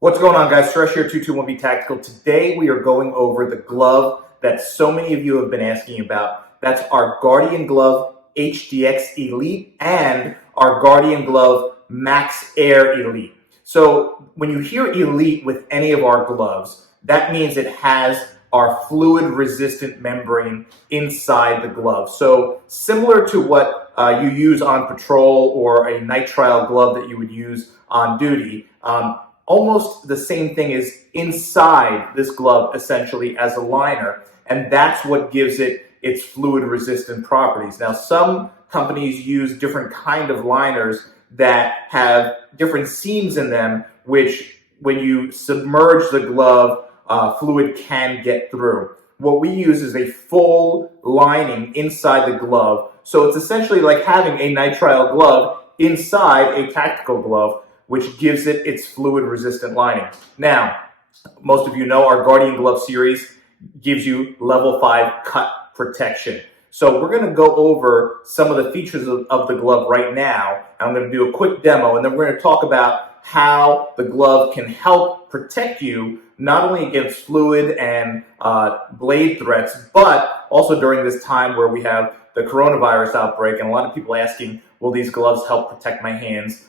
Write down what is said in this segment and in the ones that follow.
What's going on, guys? Suresh here, 221B Tactical. Today we are going over the glove that so many of you have been asking about. That's our Guardian Glove HDX Elite and our Guardian Glove Max Air Elite. So when you hear Elite with any of our gloves, that means it has our fluid-resistant membrane inside the glove. So similar to what you use on patrol or a nitrile glove that you would use on duty, almost the same thing is inside this glove essentially as a liner, and that's what gives it its fluid resistant properties. Now, some companies use different kind of liners that have different seams in them, which when you submerge the glove, fluid can get through. What we use is a full lining inside the glove, so it's essentially like having a nitrile glove inside a tactical glove, which gives it its fluid-resistant lining. Now, most of you know our Guardian Glove series gives you level 5 cut protection. So we're going to go over some of the features of the glove right now. I'm going to do a quick demo, and then we're going to talk about how the glove can help protect you not only against fluid and blade threats, but also during this time where we have the coronavirus outbreak, and a lot of people asking, will these gloves help protect my hands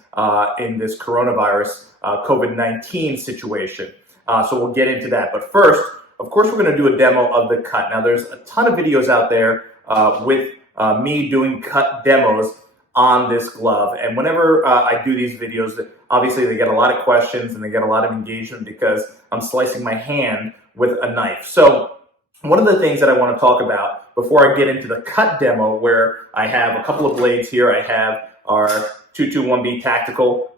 in this coronavirus COVID-19 situation? So we'll get into that. But first, of course, we're going to do a demo of the cut. Now, there's a ton of videos out there with me doing cut demos on this glove. And whenever I do these videos, obviously they get a lot of questions and they get a lot of engagement because I'm slicing my hand with a knife. So one of the things that I want to talk about before I get into the cut demo, where I have a couple of blades here, I have our 221B Tactical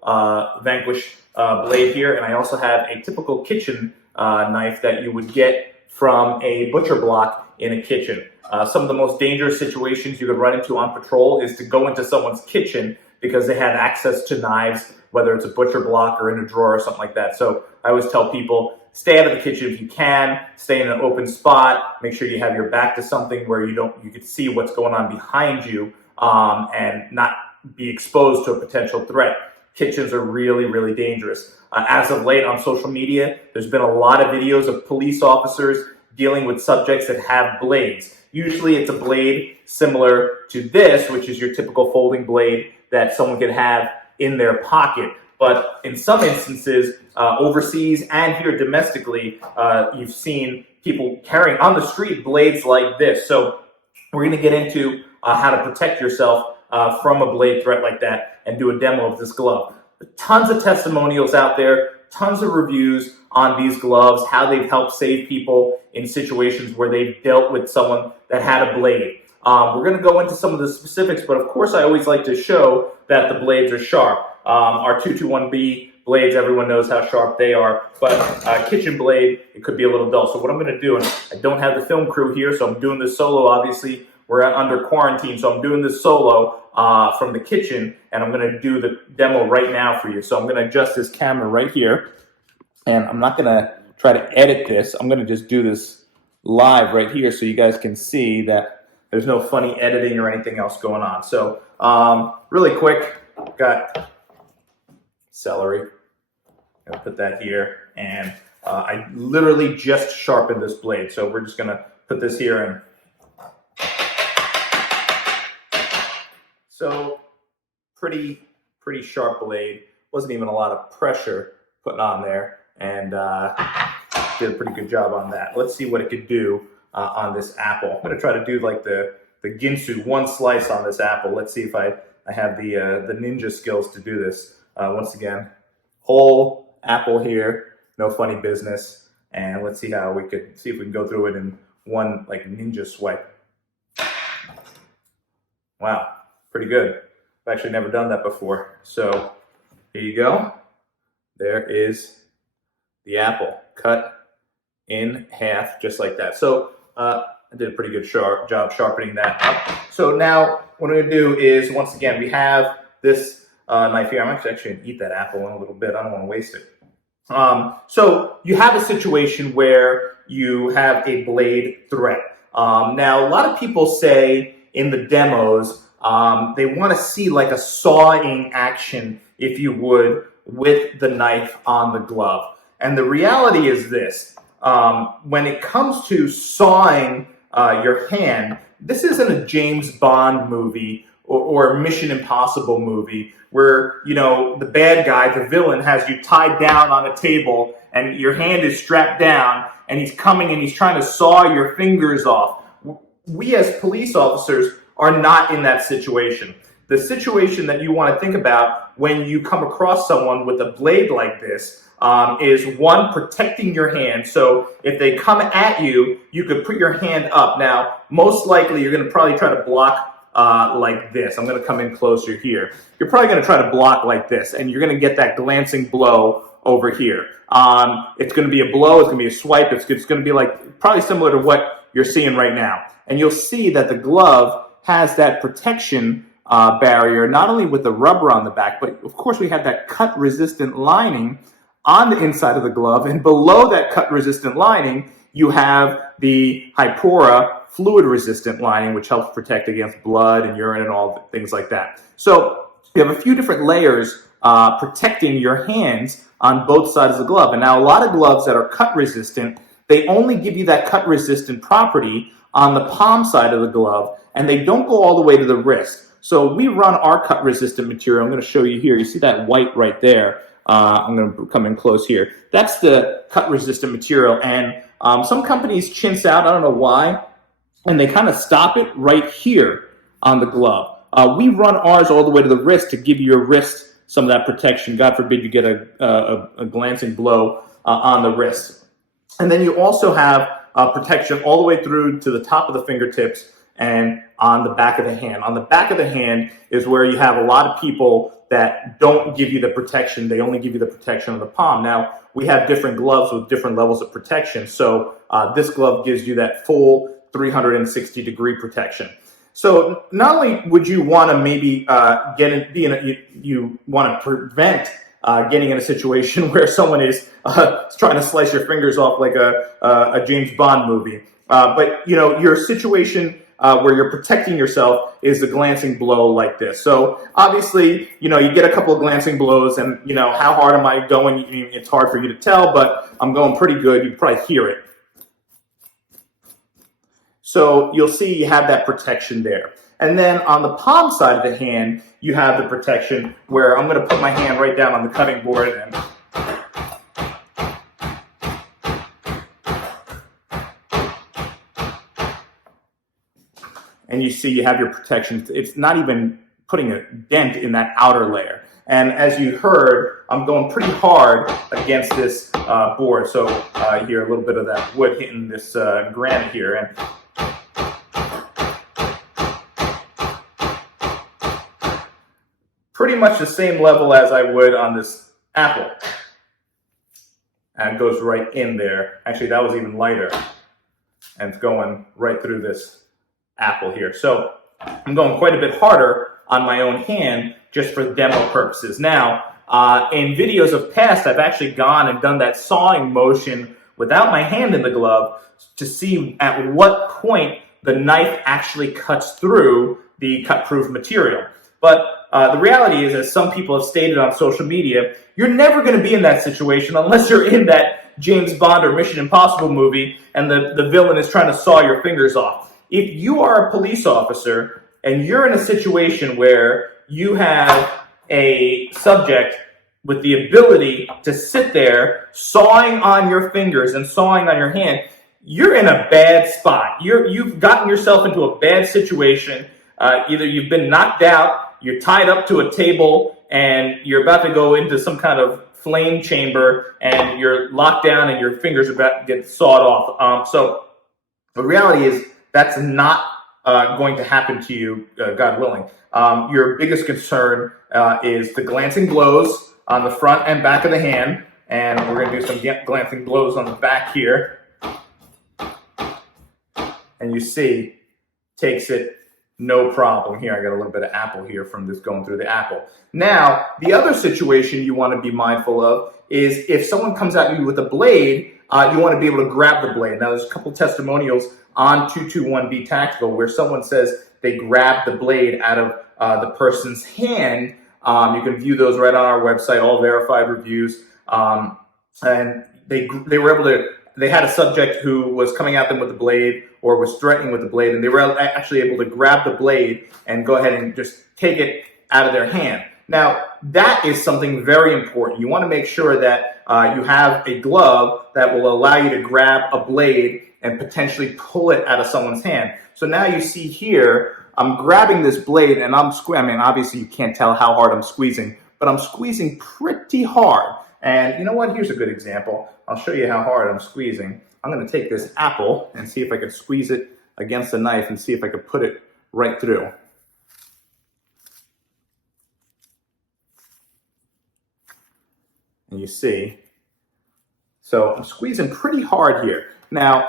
Vanquish blade here, and I also have a typical kitchen knife that you would get from a butcher block in a kitchen. Some of the most dangerous situations you could run into on patrol is to go into someone's kitchen because they have access to knives, whether it's a butcher block or in a drawer or something like that. So I always tell people, stay out of the kitchen if you can, stay in an open spot, make sure you have your back to something where you can see what's going on behind you, and not be exposed to a potential threat. Kitchens are really, really dangerous. As of late on social media, there's been a lot of videos of police officers dealing with subjects that have blades. Usually it's a blade similar to this, which is your typical folding blade that someone could have in their pocket. But in some instances, overseas and here domestically, you've seen people carrying on the street blades like this. So we're going to get into how to protect yourself from a blade threat like that and do a demo of this glove. Tons of testimonials out there, tons of reviews on these gloves, how they've helped save people in situations where they've dealt with someone that had a blade. We're going to go into some of the specifics, but of course I always like to show that the blades are sharp. Our 221B blades, everyone knows how sharp they are, but a kitchen blade, it could be a little dull. So what I'm going to do, and I don't have the film crew here, so I'm doing this solo. Obviously, we're under quarantine, so I'm doing this solo from the kitchen, and I'm going to do the demo right now for you. So I'm going to adjust this camera right here, and I'm not going to try to edit this. I'm going to just do this live right here so you guys can see that there's no funny editing or anything else going on. So really quick, got celery. I'll put that here, and I literally just sharpened this blade. So we're just going to put this here and so pretty sharp blade. Wasn't even a lot of pressure putting on there, and did a pretty good job on that. Let's see what it could do on this apple. I'm going to try to do like the Ginsu, one slice on this apple. Let's see if I have the ninja skills to do this. Once again, whole apple here, no funny business, and let's see how we could see if we can go through it in one like ninja swipe. Wow. Pretty good. I've actually never done that before. So here you go. There is the apple cut in half just like that. So I did a pretty good job sharpening that up. So now what I'm going to do is, once again, we have this knife here. I'm actually going to eat that apple in a little bit. I don't want to waste it. So you have a situation where you have a blade threat. Now, a lot of people say in the demos, they want to see like a sawing action, if you would, with the knife on the glove. And the reality is this, when it comes to sawing your hand, this isn't a James Bond movie or a Mission Impossible movie where, you know, the bad guy, the villain, has you tied down on a table and your hand is strapped down and he's coming and he's trying to saw your fingers off. We as police officers are not in that situation. The situation that you want to think about when you come across someone with a blade like this is one, protecting your hand. So if they come at you, you could put your hand up. Now, most likely you're going to probably try to block like this. I'm going to come in closer here. You're probably going to try to block like this, and you're going to get that glancing blow over here. It's going to be a blow. It's going to be a swipe. It's going to be like probably similar to what you're seeing right now. And you'll see that the glove has that protection barrier, not only with the rubber on the back, but of course we have that cut-resistant lining on the inside of the glove. And below that cut-resistant lining, you have the Hypora fluid-resistant lining, which helps protect against blood and urine and all things like that. So you have a few different layers protecting your hands on both sides of the glove. And now a lot of gloves that are cut-resistant, they only give you that cut-resistant property on the palm side of the glove, and they don't go all the way to the wrist. So we run our cut-resistant material. I'm going to show you here. You see that white right there? I'm going to come in close here. That's the cut-resistant material, and some companies chintz out, I don't know why, and they kind of stop it right here on the glove. We run ours all the way to the wrist to give your wrist some of that protection. God forbid you get a glancing blow on the wrist. And then you also have protection all the way through to the top of the fingertips and on the back of the hand. On the back of the hand is where you have a lot of people that don't give you the protection. They only give you the protection of the palm. Now, we have different gloves with different levels of protection. So this glove gives you that full 360-degree protection. So not only would you want to maybe you want to prevent getting in a situation where someone is trying to slice your fingers off like a James Bond movie, but you know, your situation where you're protecting yourself is a glancing blow like this. So obviously, you know, you get a couple of glancing blows, and you know, how hard am I going? It's hard for you to tell, but I'm going pretty good. You can probably hear it. So you'll see you have that protection there. And then on the palm side of the hand, you have the protection where I'm going to put my hand right down on the cutting board and you see you have your protection. It's not even putting a dent in that outer layer. And as you heard, I'm going pretty hard against this board. So you hear a little bit of that wood hitting this granite here. And pretty much the same level as I would on this apple. And it goes right in there. Actually, that was even lighter. And it's going right through this apple here. So I'm going quite a bit harder on my own hand just for demo purposes. Now, in videos of past, I've actually gone and done that sawing motion without my hand in the glove to see at what point the knife actually cuts through the cut-proof material. But the reality is, as some people have stated on social media, you're never going to be in that situation unless you're in that James Bond or Mission Impossible movie and the villain is trying to saw your fingers off. If you are a police officer and you're in a situation where you have a subject with the ability to sit there sawing on your fingers and sawing on your hand, you're in a bad spot. You've gotten yourself into a bad situation. Either you've been knocked out, you're tied up to a table, and you're about to go into some kind of flame chamber, and you're locked down, and your fingers are about to get sawed off. So the reality is that's not going to happen to you, God willing. Your biggest concern is the glancing blows on the front and back of the hand, and we're going to do some glancing blows on the back here. And you see, takes it no problem. Here, I got a little bit of apple here from this going through the apple. Now, the other situation you want to be mindful of is if someone comes at you with a blade, you want to be able to grab the blade. Now, there's a couple testimonials on 221B Tactical where someone says they grabbed the blade out of the person's hand. You can view those right on our website, all verified reviews. And they were able to. They had a subject who was coming at them with the blade or was threatening with the blade, and they were actually able to grab the blade and go ahead and just take it out of their hand. Now, that is something very important. You want to make sure that you have a glove that will allow you to grab a blade and potentially pull it out of someone's hand. So now you see here, I'm grabbing this blade and obviously you can't tell how hard I'm squeezing, but I'm squeezing pretty hard. And you know what? Here's a good example. I'll show you how hard I'm squeezing. I'm going to take this apple and see if I can squeeze it against the knife and see if I can put it right through. And you see, so I'm squeezing pretty hard here. Now,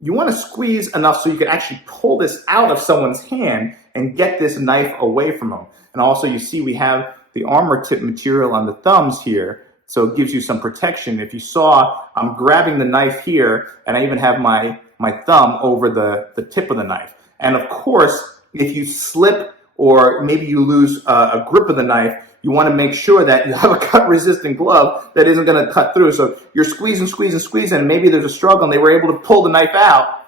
you want to squeeze enough so you can actually pull this out of someone's hand and get this knife away from them. And also you see we have the armor tip material on the thumbs here, so it gives you some protection. If you saw, I'm grabbing the knife here, and I even have my thumb over the tip of the knife. And of course, if you slip or maybe you lose a grip of the knife, you want to make sure that you have a cut-resistant glove that isn't going to cut through. So you're squeezing, and maybe there's a struggle, and they were able to pull the knife out.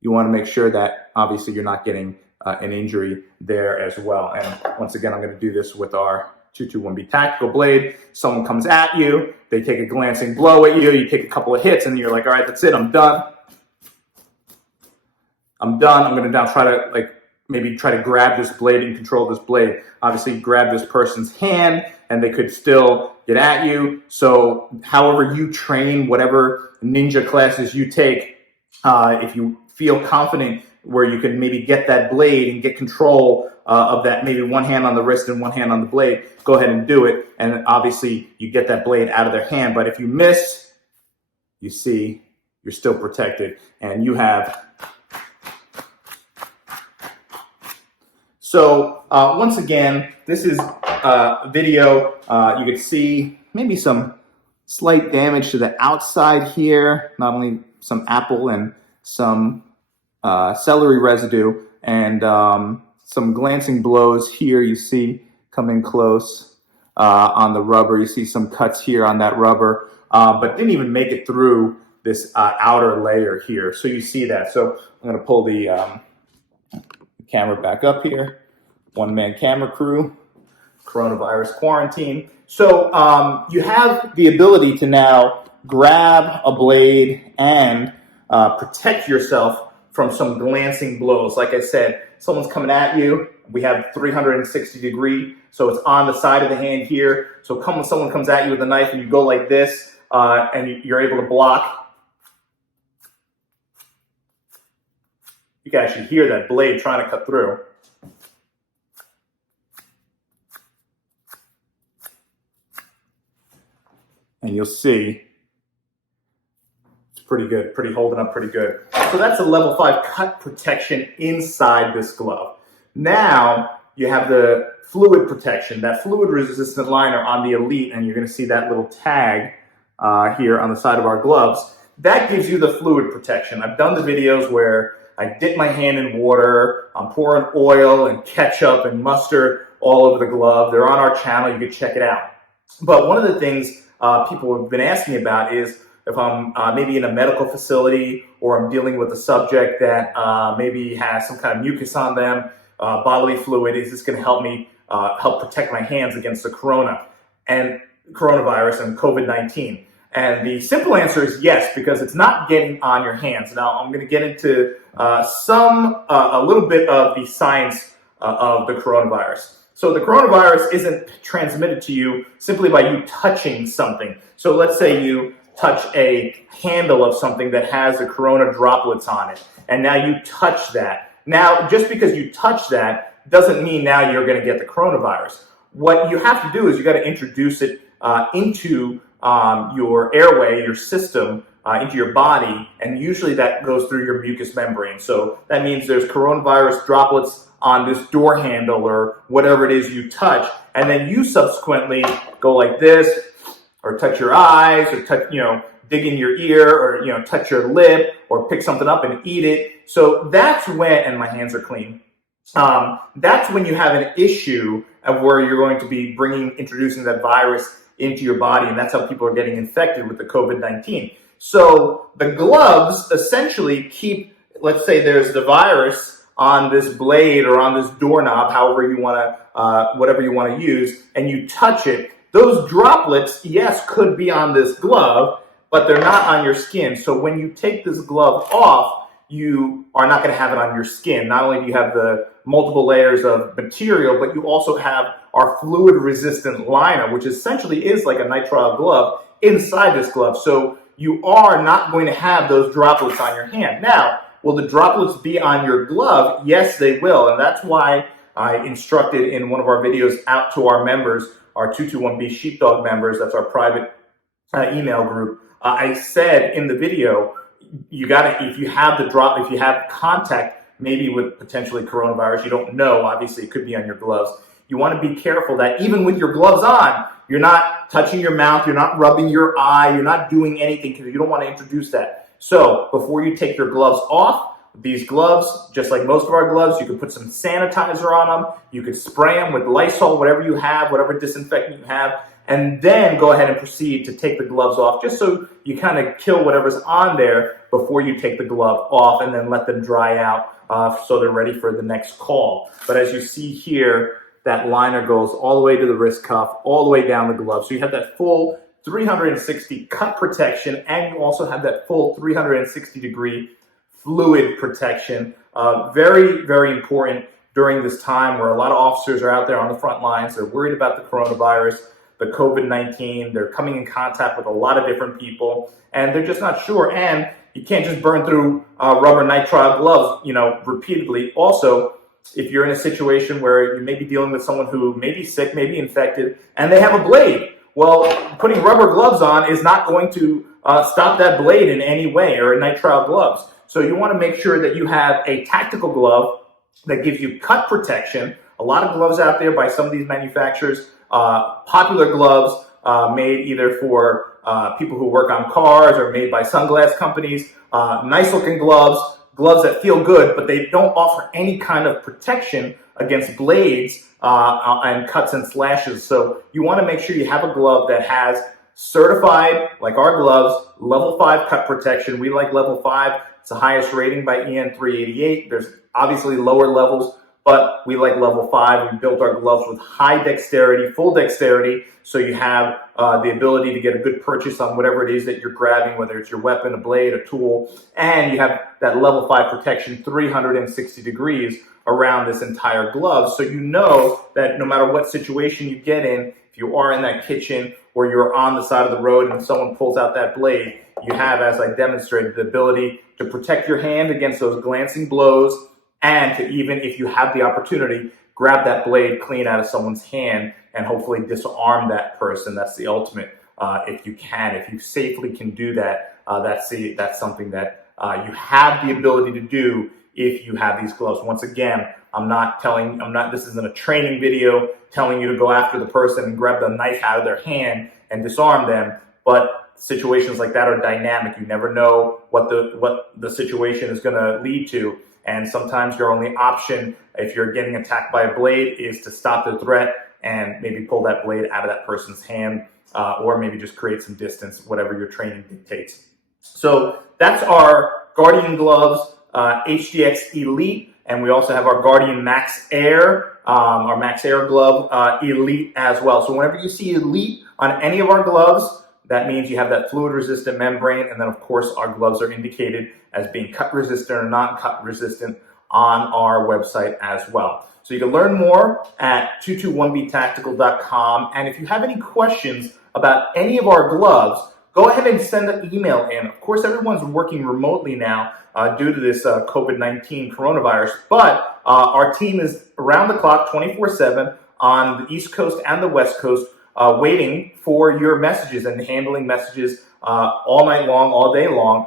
You want to make sure that, obviously, you're not getting an injury there as well. And once again, I'm going to do this with our 221B tactical blade. Someone comes at you, they take a glancing blow at you, you take a couple of hits, and you're like, all right, that's it, I'm done. I'm going to now try to maybe try to grab this blade and control this blade. Obviously, grab this person's hand, and they could still get at you. So however you train, whatever ninja classes you take, if you feel confident where you can maybe get that blade and get control of that, maybe one hand on the wrist and one hand on the blade, go ahead and do it. And obviously, you get that blade out of their hand. But if you miss, you see, you're still protected. And you have... So once again, this is a video. You can see maybe some slight damage to the outside here, not only some apple and some celery residue, and some glancing blows here you see coming close on the rubber. You see some cuts here on that rubber, but didn't even make it through this outer layer here. So you see that. So I'm going to pull the camera back up here. One-man camera crew, coronavirus quarantine. So you have the ability to now grab a blade and protect yourself from some glancing blows. Like I said, someone's coming at you. We have 360 degree, so it's on the side of the hand here. So someone comes at you with a knife and you go like this, and you're able to block. You can actually hear that blade trying to cut through. And you'll see it's pretty good, holding up pretty good. So that's a level 5 cut protection inside this glove. Now you have the fluid protection, that fluid resistant liner on the Elite, and you're going to see that little tag here on the side of our gloves. That gives you the fluid protection. I've done the videos where I dip my hand in water, I'm pouring oil and ketchup and mustard all over the glove. They're on our channel, you can check it out. But one of the things people have been asking about is if I'm maybe in a medical facility or I'm dealing with a subject that maybe has some kind of mucus on them, bodily fluid, is this going to help me help protect my hands against the coronavirus and COVID-19? And the simple answer is yes, because it's not getting on your hands. Now, I'm going to get into a little bit of the science of the coronavirus. So the coronavirus isn't transmitted to you simply by you touching something. So let's say you touch a handle of something that has the corona droplets on it, and now you touch that. Now, just because you touch that doesn't mean now you're going to get the coronavirus. What you have to do is you got to introduce it into your airway, your system, into your body, and usually that goes through your mucous membrane. So that means there's coronavirus droplets on this door handle or whatever it is you touch, and then you subsequently go like this, or touch your eyes, or touch, dig in your ear, or touch your lip, or pick something up and eat it. So that's when, and my hands are clean. That's when you have an issue of where you're going to be introducing that virus into your body, and that's how people are getting infected with the COVID-19. So the gloves essentially keep, let's say there's the virus on this blade or on this doorknob, however you want to, whatever you want to use, and you touch it, those droplets, yes, could be on this glove, but they're not on your skin. So when you take this glove off, you are not going to have it on your skin. Not only do you have the multiple layers of material, but you also have our fluid resistant liner, which essentially is like a nitrile glove inside this glove. So you are not going to have those droplets on your hand. Now, will the droplets be on your glove? Yes, they will. And that's why I instructed in one of our videos out to our members, our 221B Sheepdog members, that's our private email group. I said in the video, you gotta, if you have if you have contact, maybe with potentially coronavirus, you don't know, obviously it could be on your gloves. You want to be careful that even with your gloves on, you're not touching your mouth, you're not rubbing your eye, you're not doing anything because you don't want to introduce that. So before you take your gloves off, these gloves, just like most of our gloves, you can put some sanitizer on them, you could spray them with Lysol, whatever you have, whatever disinfectant you have, and then go ahead and proceed to take the gloves off, just so you kind of kill whatever's on there before you take the glove off, and then let them dry out so they're ready for the next call. But as you see here, that liner goes all the way to the wrist cuff, all the way down the glove. So you have that full 360 cut protection, and you also have that full 360-degree fluid protection. Very, very important during this time where a lot of officers are out there on the front lines. They're worried about the coronavirus, the COVID-19. They're coming in contact with a lot of different people, and they're just not sure. And you can't just burn through rubber nitrile gloves, repeatedly. Also, if you're in a situation where you may be dealing with someone who may be sick, may be infected, and they have a blade, well, putting rubber gloves on is not going to stop that blade in any way, or nitrile gloves. So you want to make sure that you have a tactical glove that gives you cut protection. A lot of gloves out there by some of these manufacturers, popular gloves made either for people who work on cars or made by sunglass companies, nice looking gloves that feel good, but they don't offer any kind of protection against blades and cuts and slashes. So you want to make sure you have a glove that has certified, like our gloves, level 5 cut protection. We like level 5. It's the highest rating by EN 388. There's obviously lower levels, but we like level 5. We built our gloves with high dexterity, full dexterity, so you have the ability to get a good purchase on whatever it is that you're grabbing, whether it's your weapon, a blade, a tool, and you have that level 5 protection, 360 degrees around this entire glove. So you know that no matter what situation you get in, if you are in that kitchen or you're on the side of the road and someone pulls out that blade, you have, as I demonstrated, the ability to protect your hand against those glancing blows, and to, even if you have the opportunity, grab that blade clean out of someone's hand and hopefully disarm that person. That's the ultimate, if you can. If you safely can do that, that's something that you have the ability to do if you have these gloves. Once again, this isn't a training video telling you to go after the person and grab the knife out of their hand and disarm them, but situations like that are dynamic. You never know what the situation is going to lead to. And sometimes your only option, if you're getting attacked by a blade, is to stop the threat and maybe pull that blade out of that person's hand, or maybe just create some distance, whatever your training dictates. So that's our Guardian Gloves HDX Elite, and we also have our Guardian Max Air, our Max Air Glove Elite as well. So whenever you see Elite on any of our gloves, that means you have that fluid-resistant membrane, and then, of course, our gloves are indicated as being cut-resistant or non-cut resistant on our website as well. So you can learn more at 221btactical.com, and if you have any questions about any of our gloves, go ahead and send an email in. Of course, everyone's working remotely now due to this COVID-19 coronavirus, but our team is around the clock, 24/7, on the East Coast and the West Coast, waiting for your messages and handling messages all night long, all day long.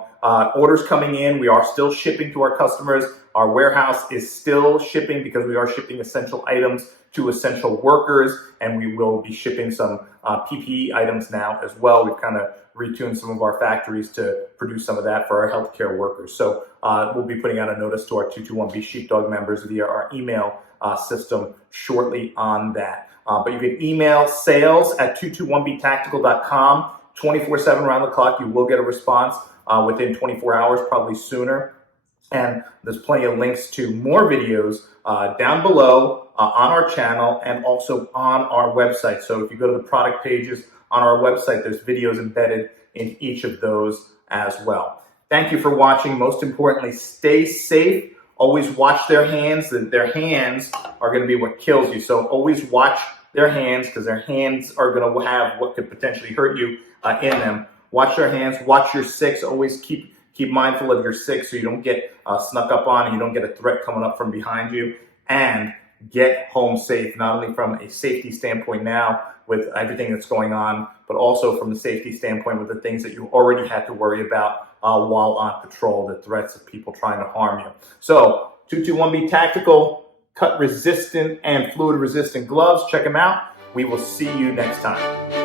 Orders coming in. We are still shipping to our customers. Our warehouse is still shipping because we are shipping essential items to essential workers, and we will be shipping some PPE items now as well. We've kind of retuned some of our factories to produce some of that for our healthcare workers. So we'll be putting out a notice to our 221B Sheepdog members via our email system shortly on that. But you can email sales@221btactical.com 24/7 around the clock. You will get a response within 24 hours, probably sooner. And there's plenty of links to more videos down below on our channel and also on our website. So if you go to the product pages on our website, there's videos embedded in each of those as well. Thank you for watching. Most importantly, stay safe. Always watch their hands. Their hands are going to be what kills you. So always watch their hands, because their hands are going to have what could potentially hurt you in them. Watch their hands. Watch your six. Always keep mindful of your six so you don't get snuck up on and you don't get a threat coming up from behind you. And get home safe, not only from a safety standpoint now with everything that's going on, but also from the safety standpoint with the things that you already had to worry about while on patrol, the threats of people trying to harm you. So 221B Tactical, cut resistant and fluid resistant gloves. Check them out. We will see you next time.